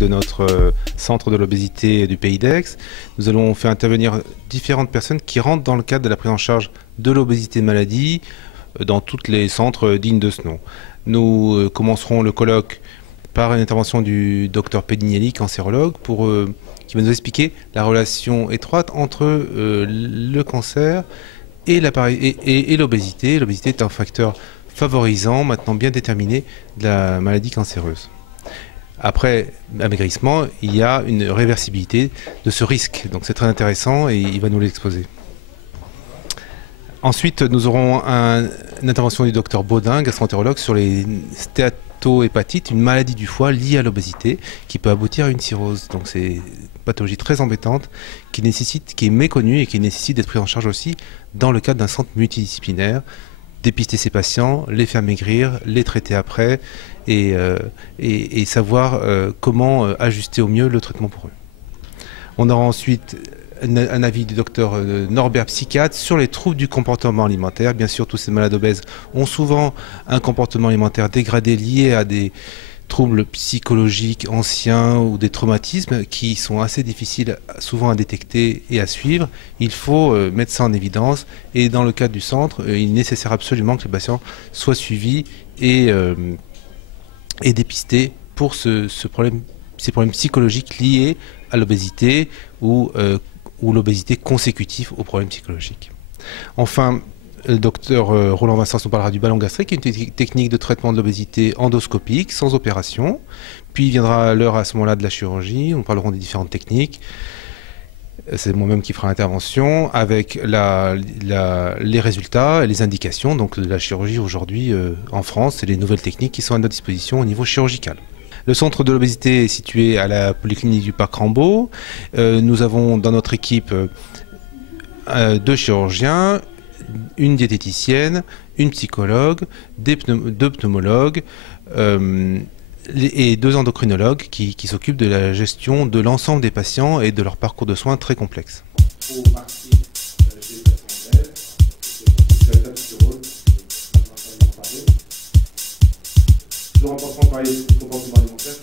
de notre centre de l'obésité du Pays d'Aix. Nous allons faire intervenir différentes personnes qui rentrent dans le cadre de la prise en charge de l'obésité maladie dans tous les centres dignes de ce nom. Nous commencerons le colloque par une intervention du docteur Pedignelli, cancérologue, qui va nous expliquer la relation étroite entre le cancer et l'obésité. L'obésité est un facteur favorisant, maintenant bien déterminé, de la maladie cancéreuse. Après amaigrissement, il y a une réversibilité de ce risque. Donc c'est très intéressant et il va nous l'exposer. Ensuite, nous aurons une intervention du docteur Baudin, gastroentérologue, sur les stéatohépatites, une maladie du foie liée à l'obésité qui peut aboutir à une cirrhose. Donc c'est une pathologie très embêtante qui est méconnue et qui nécessite d'être prise en charge aussi dans le cadre d'un centre multidisciplinaire. Dépister ces patients, les faire maigrir, les traiter après et savoir comment ajuster au mieux le traitement pour eux. On aura ensuite un avis du docteur Norbert, psychiatre, sur les troubles du comportement alimentaire. Bien sûr, tous ces malades obèses ont souvent un comportement alimentaire dégradé lié à des troubles psychologiques anciens ou des traumatismes qui sont assez difficiles souvent à détecter et à suivre. Il faut mettre ça en évidence et dans le cadre du centre, il est nécessaire absolument que les patients soient suivis et dépistés pour ces problèmes psychologiques liés à l'obésité ou l'obésité consécutive aux problèmes psychologiques. Enfin, le docteur Roland Vincence nous parlera du ballon gastrique, qui est une technique de traitement de l'obésité endoscopique, sans opération. Puis il viendra l'heure à ce moment-là de la chirurgie, nous parlerons des différentes techniques. C'est moi-même qui fera l'intervention avec les résultats et les indications donc, de la chirurgie aujourd'hui en France et les nouvelles techniques qui sont à notre disposition au niveau chirurgical. Le centre de l'obésité est situé à la polyclinique du Parc Rambaud. Nous avons dans notre équipe 2 chirurgiens, une diététicienne, une psychologue, 2 pneumologues et 2 endocrinologues qui s'occupent de la gestion de l'ensemble des patients et de leur parcours de soins très complexe. Le renforcement du comportement alimentaire.